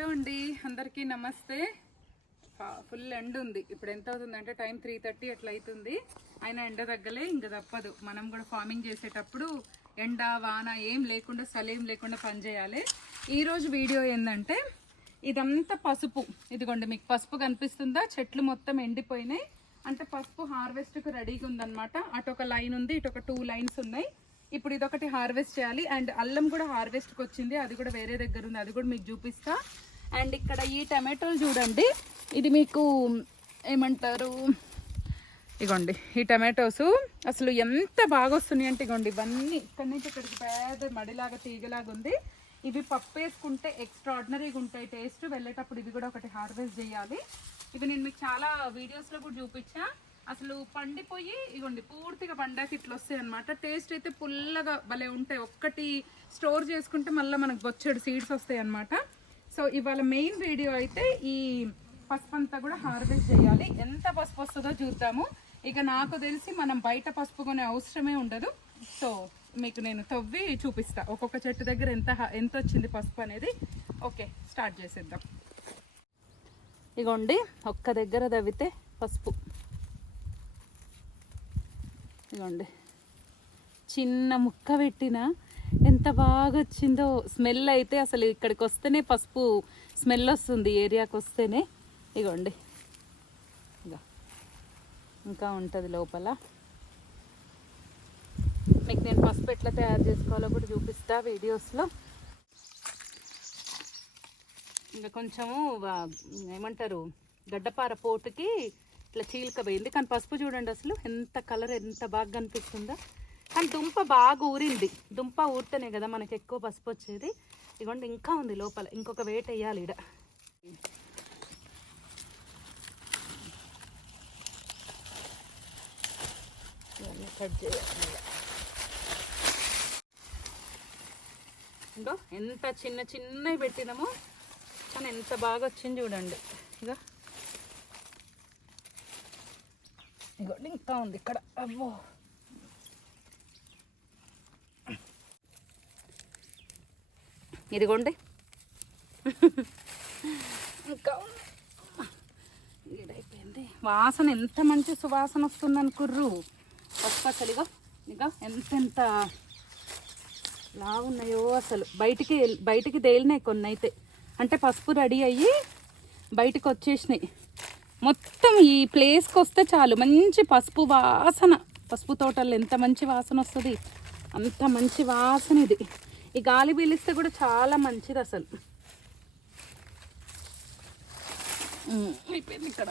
Hello అండి, అందరికీ నమస్తే. ఫుల్ ఎండ ఉంది. ఇప్పుడు ఎంత అవుతుందంటే టైం 3:30 అట్లా అవుతుంది. అయినా ఎండ తగ్గలే, ఇంకా తప్పదు. మనం కూడా ఫార్మింగ్ చేసేటప్పుడు ఎండ వాన ఏం లేకుండా సలేం లేకుండా పనిచేయాలి. ఈరోజు వీడియో ఏంటంటే ఇదంతా పసుపు. ఇదిగోండి, మీకు పసుపు కనిపిస్తుందా? చెట్లు మొత్తం ఎండిపోయినాయి. అంటే పసుపు హార్వెస్ట్కి రెడీగా ఉందన్నమాట. అటు ఒక లైన్ ఉంది, ఇటు ఒక 2 లైన్స్ ఉన్నాయి. ఇప్పుడు ఇదొకటి హార్వెస్ట్ చేయాలి. అండ్ అల్లం కూడా హార్వెస్ట్కి వచ్చింది, అది కూడా వేరే దగ్గర ఉంది, అది కూడా మీకు చూపిస్తా. అండ్ ఇక్కడ ఈ టమాటోలు చూడండి, ఇది మీకు ఏమంటారు, ఇగోండి ఈ టమాటోస్ అసలు ఎంత బాగా వస్తున్నాయి అంటే, ఇగోండి ఇవన్నీ ఇక్కడి నుంచి ఇక్కడికి పెద్ద మడిలాగా తీగలాగా ఉంది. ఇవి పప్పు వేసుకుంటే ఎక్స్ట్రాడినరీగా ఉంటాయి టేస్ట్. వెళ్ళేటప్పుడు ఇవి కూడా ఒకటి హార్వెస్ట్ చేయాలి. ఇవి నేను మీకు చాలా వీడియోస్లో కూడా చూపించా. అసలు పండిపోయి ఇగోండి పూర్తిగా పండాకి ఇట్లా వస్తాయి అనమాట. టేస్ట్ అయితే పుల్లగా భలే ఉంటాయి. ఒక్కటి స్టోర్ చేసుకుంటే మళ్ళీ మనకు బొచ్చెడు సీడ్స్ వస్తాయి అనమాట. సో ఇవాళ మెయిన్ వీడియో అయితే ఈ పసుపు అంతా కూడా హార్వెస్ట్ చేయాలి. ఎంత పసుపు వస్తుందో చూద్దాము. ఇక నాకు తెలిసి మనం బయట పసుపు కొనే అవసరమే ఉండదు. సో మీకు నేను తవ్వి చూపిస్తా ఒక్కొక్క చెట్టు దగ్గర ఎంత వచ్చింది పసుపు అనేది. ఓకే, స్టార్ట్ చేసేద్దాం. ఇగోండి ఒక్క దగ్గర తవ్వితే పసుపు, ఇగోండి చిన్న ముక్క పెట్టినా ఎంత బాగా వచ్చిందో. స్మెల్ అయితే అసలు ఇక్కడికి వస్తేనే పసుపు స్మెల్ వస్తుంది, ఏరియాకి వస్తేనే. ఇగోండి ఇక ఇంకా ఉంటుంది లోపల. మీకు నేను పసుపు ఎట్లా తయారు చేసుకోవాలో కూడా చూపిస్తా వీడియోస్లో. ఇంకా కొంచెము ఏమంటారు, గడ్డపార పోటుకి ఇట్లా చీలికపోయింది. కానీ పసుపు చూడండి అసలు ఎంత కలర్ ఎంత బాగా కనిపిస్తుందో. కానీ దుంప బాగా ఊరింది. దుంప ఊరితేనే కదా మనకి ఎక్కువ పసుపు వచ్చేది. ఇదిగోండి ఇంకా ఉంది లోపల, ఇంకొక వెయిట్ వేయాలి ఇక్కడ. ఇవన్నీ కట్ చేయాలి. ఇంకో ఎంత చిన్న చిన్నవి పెట్టినామో కానీ ఎంత బాగా వచ్చింది చూడండి. ఇక ఇగోండి ఇంకా ఉంది ఇక్కడ. అవ్వో, ఇదిగోండి ఇంకా ఉంది. ఇదైపోయింది. వాసన ఎంత మంచి సువాసన వస్తుంది అనుకుర్రు. పసుపసలిగా ఇక ఎంత లావున్నాయో అసలు. బయటికి తేలినాయి కొన్ని అయితే. అంటే పసుపు రెడీ అయ్యి బయటకు వచ్చేసినాయి. మొత్తం ఈ ప్లేస్కి వస్తే చాలు మంచి పసుపు వాసన. పసుపు తోటల్లో ఎంత మంచి వాసన వస్తుంది, అంత మంచి వాసన ఇది. ఈ గాలి పీలిస్తే కూడా చాలా మంచిది అసలు. అయిపోయింది ఇక్కడ.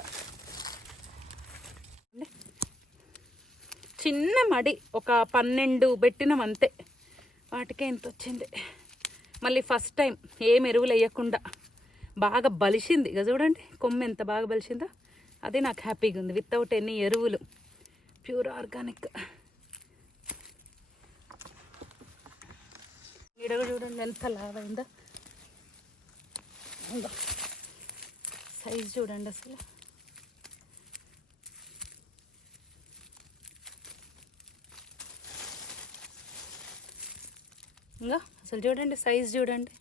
చిన్న మడి ఒక 12 పెట్టినాం అంతే. వాటికే ఎంత వచ్చింది. మళ్ళీ ఫస్ట్ టైం ఏం ఎరువులు వేయకుండా బాగా బలిసింది. ఇక చూడండి కొమ్మ ఎంత బాగా బలిసిందో. అది నాకు హ్యాపీగా ఉంది. వితౌట్ ఎనీ ఎరువులు, ప్యూర్ ఆర్గానిక్. ఇడగ చూడండి ఎంత లావైందో. సైజ్ చూడండి అసలు. ఇంకా అసలు చూడండి సైజ్ చూడండి.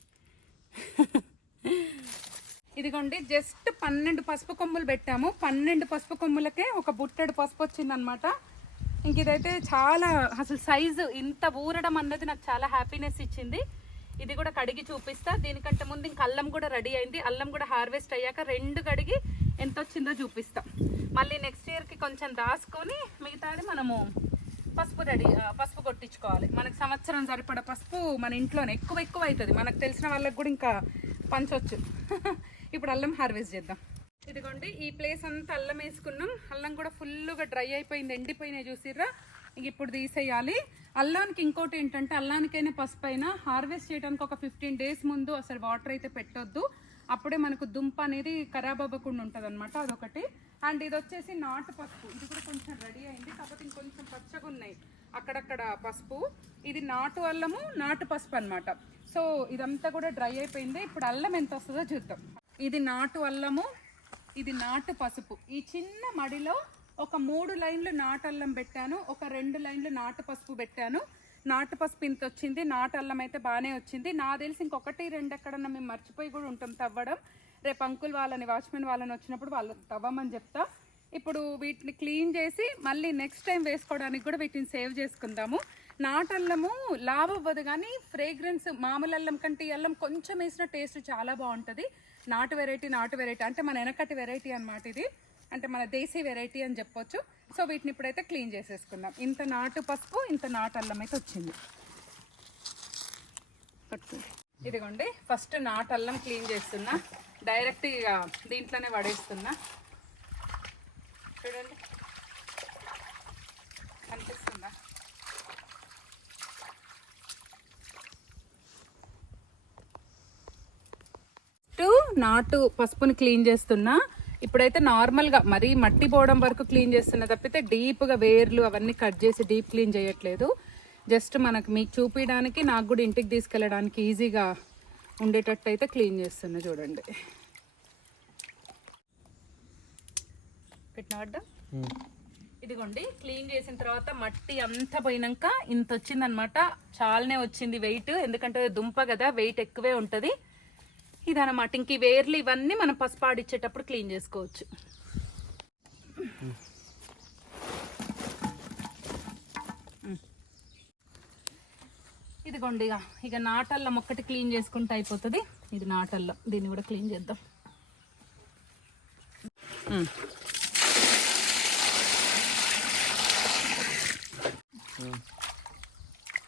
ఇదిగోండి జస్ట్ 12 పసుపు కొమ్ములు పెట్టాము. 12 పసుపు కొమ్ములకే ఒక బుట్టెడు పసుపు వచ్చిందనమాట. ఇంక ఇదైతే చాలా అసలు సైజు ఇంత ఊరడం అన్నది నాకు చాలా హ్యాపీనెస్ ఇచ్చింది. ఇది కూడా కడిగి చూపిస్తా. దీనికంటే ముందు ఇంక అల్లం కూడా రెడీ అయింది. అల్లం కూడా హార్వెస్ట్ అయ్యాక 2 కడిగి ఎంత వచ్చిందో చూపిస్తాం. మళ్ళీ నెక్స్ట్ ఇయర్కి కొంచెం దాచుకొని మిగతాది మనము పసుపు కొట్టించుకోవాలి. మనకు సంవత్సరం సరిపడ పసుపు మన ఇంట్లోనే ఎక్కువ అవుతుంది. మనకు తెలిసిన వాళ్ళకి కూడా ఇంకా పంచవచ్చు. ఇప్పుడు అల్లం హార్వెస్ట్ చేద్దాం. ఇదిగోండి ఈ ప్లేస్ అంతా అల్లం వేసుకున్నాం. అల్లం కూడా ఫుల్గా డ్రై అయిపోయింది, ఎండిపోయినాయి చూసిర్రా. ఇంక ఇప్పుడు తీసేయాలి. అల్లానికి ఇంకోటి ఏంటంటే, అల్లానికైనా పసుపు అయినా హార్వెస్ట్ చేయడానికి ఒక 15 days ముందు అసలు వాటర్ అయితే పెట్టొద్దు. అప్పుడే మనకు దుంప అనేది ఖరాబ్ అవ్వకుండా ఉంటుంది అనమాట. అదొకటి. అండ్ ఇది వచ్చేసి నాటు పసుపు. ఇది కూడా కొంచెం రెడీ అయింది, కాకపోతే ఇంకొంచెం పచ్చగా ఉన్నాయి అక్కడక్కడ పసుపు. ఇది నాటు అల్లము, నాటు పసుపు అనమాట. సో ఇదంతా కూడా డ్రై అయిపోయింది. ఇప్పుడు అల్లం ఎంత వస్తుందో చూద్దాం. ఇది నాటు అల్లము, ఇది నాటు పసుపు. ఈ చిన్న మడిలో ఒక 3 లైన్లు నాటు అల్లం పెట్టాను, ఒక 2 లైన్లు నాటు పసుపు పెట్టాను. నాటు పసుపు ఇంత వచ్చింది, నాటు అల్లం అయితే బాగానే వచ్చింది. నా తెలిసి ఇంకొకటి రెండు ఎక్కడన్నా మేము మర్చిపోయి కూడా ఉంటాం తవ్వడం. రేపు అంకుల్ వాళ్ళని వాచ్మెన్ వాళ్ళని వచ్చినప్పుడు వాళ్ళు తవ్వమని చెప్తా. ఇప్పుడు వీటిని క్లీన్ చేసి మళ్ళీ నెక్స్ట్ టైం వేసుకోవడానికి కూడా వీటిని సేవ్ చేసుకుందాము. నాటు అల్లము లావ్ అవ్వదు కానీ ఫ్రేగ్రెన్స్ మామూలు అల్లం కంటే ఈ అల్లం కొంచెం వేసిన టేస్ట్ చాలా బాగుంటుంది. నాటు వెరైటీ అంటే మన వెనకటి వెరైటీ అనమాట ఇది, అంటే మన దేశీ వెరైటీ అని చెప్పొచ్చు. సో వీటిని ఇప్పుడైతే క్లీన్ చేసేసుకుందాం. ఇంత నాటు పసుపు, ఇంత నాటు అల్లం అయితే వచ్చింది. ఇదిగోండి ఫస్ట్ నాటు అల్లం క్లీన్ చేస్తున్నా, డైరెక్ట్ ఇక దీంట్లోనే పడేస్తున్నా. చూడండి కనిపిస్తుందా? నాటు పసుపుని క్లీన్ చేస్తున్నా. ఇప్పుడైతే నార్మల్గా మరీ మట్టి పోవడం వరకు క్లీన్ చేస్తున్నా తప్పితే డీప్గా వేర్లు అవన్నీ కట్ చేసి డీప్ క్లీన్ చేయట్లేదు. జస్ట్ మనకు మీకు చూపించడానికి, నాకు కూడా ఇంటికి తీసుకెళ్ళడానికి ఈజీగా ఉండేటట్టు అయితే క్లీన్ చేస్తున్నా. చూడండి పెట్టినవడ్డా. ఇదిగోండి క్లీన్ చేసిన తర్వాత మట్టి అంతా పోయినాక ఇంత వచ్చిందనమాట. చాలానే వచ్చింది వెయిట్, ఎందుకంటే దుంప కదా వెయిట్ ఎక్కువే ఉంటుంది. ఇదన్నమాట. ఇంక ఈ వేర్లు ఇవన్నీ మనం పసుపు ఆడిచ్చేటప్పుడు క్లీన్ చేసుకోవచ్చు. ఇదిగోండి ఇక నాటల్లం ఒక్కటి క్లీన్ చేసుకుంటే అయిపోతుంది. ఇది నాటల్లం, దీన్ని కూడా క్లీన్ చేద్దాం.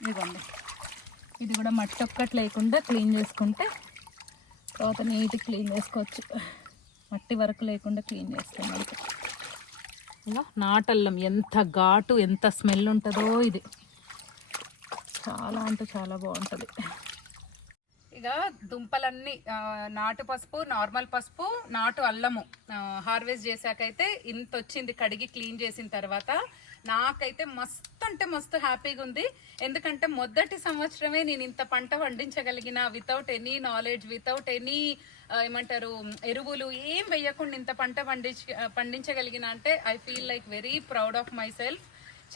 ఇదిగోండి ఇది కూడా మట్టి ఒక్కటి లేకుండా క్లీన్ చేసుకుంటే తర్వాత నీట్గా క్లీన్ చేసుకోవచ్చు. మట్టి వరకు లేకుండా క్లీన్ చేస్తాం. ఇలా నాటల్లం ఎంత ఘాటు, ఎంత స్మెల్ ఉంటుందో. ఇది చాలా అంటే చాలా బాగుంటుంది. ఇక దుంపలన్నీ నాటు పసుపు, నార్మల్ పసుపు, నాటు అల్లము హార్వెస్ట్ చేశాకైతే ఇంత వచ్చింది. కడిగి క్లీన్ చేసిన తర్వాత నాకైతే మస్తు అంటే మస్తు హ్యాపీగా ఉంది. ఎందుకంటే మొదటి సంవత్సరమే నేను ఇంత పంట పండించగలిగిన, without any knowledge, without any ఏమంటారు ఎరువులు ఏం వేయకుండా ఇంత పంట పండించగలిగిన అంటే I feel like very proud of myself.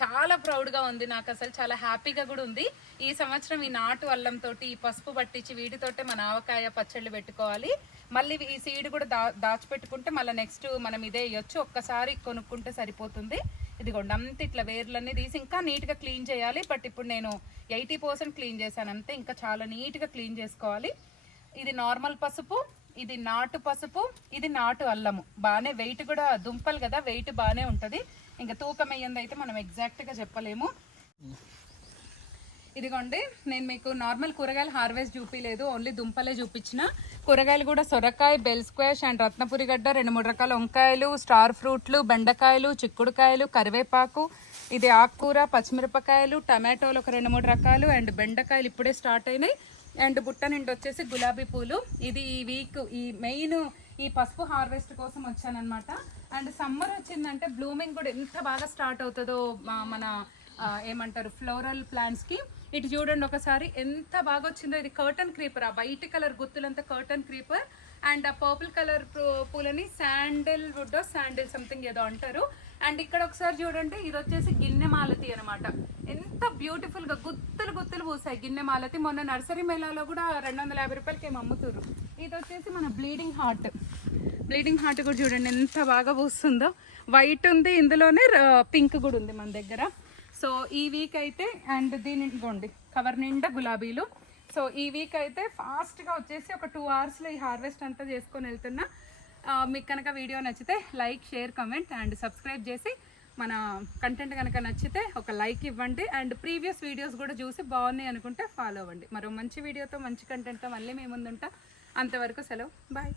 చాలా ప్రౌడ్గా ఉంది నాకు, అసలు చాలా హ్యాపీగా కూడా ఉంది. ఈ సంవత్సరం ఈ నాటు అల్లం తోటి, ఈ పసుపు పట్టించి వీటితోటే మన ఆవకాయ పచ్చళ్ళు పెట్టుకోవాలి. మళ్ళీ ఈ సీడ్ కూడా దాచిపెట్టుకుంటే మళ్ళీ నెక్స్ట్ మనం ఇదే వేయొచ్చు. ఒక్కసారి కొనుక్కుంటే సరిపోతుంది. ఇదిగోండి అంత ఇట్లా వేర్లన్నీ తీసి ఇంకా నీట్గా క్లీన్ చేయాలి. బట్ ఇప్పుడు నేను 80% క్లీన్ చేశాను అంతే. ఇంకా చాలా నీట్గా క్లీన్ చేసుకోవాలి. ఇది నార్మల్ పసుపు, ఇది నాటు పసుపు, ఇది నాటు అల్లము. బాగానే వెయిట్ కూడా దుంపలు కదా వెయిట్ బాగానే ఉంటుంది. ఇంకా తూకం అయ్యింది అయితే మనం ఎగ్జాక్ట్గా చెప్పలేము. ఇదిగోండి నేను మీకు నార్మల్ కూరగాయలు హార్వెస్ట్ చూపించలేదు, ఓన్లీ దుంపలే చూపించిన. కూరగాయలు కూడా సొరకాయ, బెల్ స్క్వాష్ అండ్ రత్నపురి గడ్డ, 2-3 రకాల వంకాయలు, స్టార్ ఫ్రూట్లు, బెండకాయలు, చిక్కుడుకాయలు, కరివేపాకు, ఇది ఆకుకూర, పచ్చిమిరపకాయలు, టమాటోలు ఒక 2-3 రకాలు అండ్ బెండకాయలు ఇప్పుడే స్టార్ట్ అయినాయి. అండ్ బుట్ట నిండి వచ్చేసి గులాబీ పూలు. ఇది ఈ వీక్ ఈ మెయిన్ ఈ పసుపు హార్వెస్ట్ కోసం వచ్చానమాట. అండ్ సమ్మర్ వచ్చిందంటే బ్లూమింగ్ కూడా ఎంత బాగా స్టార్ట్ అవుతుందో మన ఏమంటారు ఫ్లోరల్ ప్లాంట్స్కి. ఇటు చూడండి ఒకసారి ఎంత బాగా వచ్చిందో. ఇది కర్టన్ క్రీపర్, ఆ వైట్ కలర్ గుత్తులంతా కర్టన్ క్రీపర్. అండ్ ఆ పర్పుల్ కలర్ పూలని శాండిల్ వుడ్, శాండిల్ సంథింగ్ ఏదో అంటారు. అండ్ ఇక్కడ ఒకసారి చూడండి, ఇది వచ్చేసి గిన్నె మాలతి అనమాట. ఎంత బ్యూటిఫుల్ గా గుత్తులు గుత్తులు పూసాయి గిన్నె మాలతి. మొన్న నర్సరీ మేళాలో కూడా 250 రూపాయలకి ఏమి అమ్ముతారు. ఇది వచ్చేసి మన బ్లీడింగ్ హార్ట్. బ్లీడింగ్ హార్ట్ కూడా చూడండి ఎంత బాగా పూస్తుందో. వైట్ ఉంది, ఇందులోనే పింక్ కూడా ఉంది మన దగ్గర. సో ఈ వీక్ అయితే అండ్ దీని ఇదిగోండి కవర్ నిండా గులాబీలు. సో ఈ వీక్ అయితే ఫాస్ట్గా వచ్చేసి ఒక 2 అవర్స్లో ఈ హార్వెస్ట్ అంతా చేసుకొని వెళ్తున్నా. మీకు కనుక వీడియో నచ్చితే like, share, comment and subscribe చేసి మన కంటెంట్ కనుక నచ్చితే ఒక లైక్ ఇవ్వండి. అండ్ ప్రీవియస్ వీడియోస్ కూడా చూసి బాగున్నాయి అనుకుంటే ఫాలో అవ్వండి. మరో మంచి వీడియోతో మంచి కంటెంట్తో మళ్ళీ మేము ముందుంటా. అంతవరకు సెలవు, బాయ్.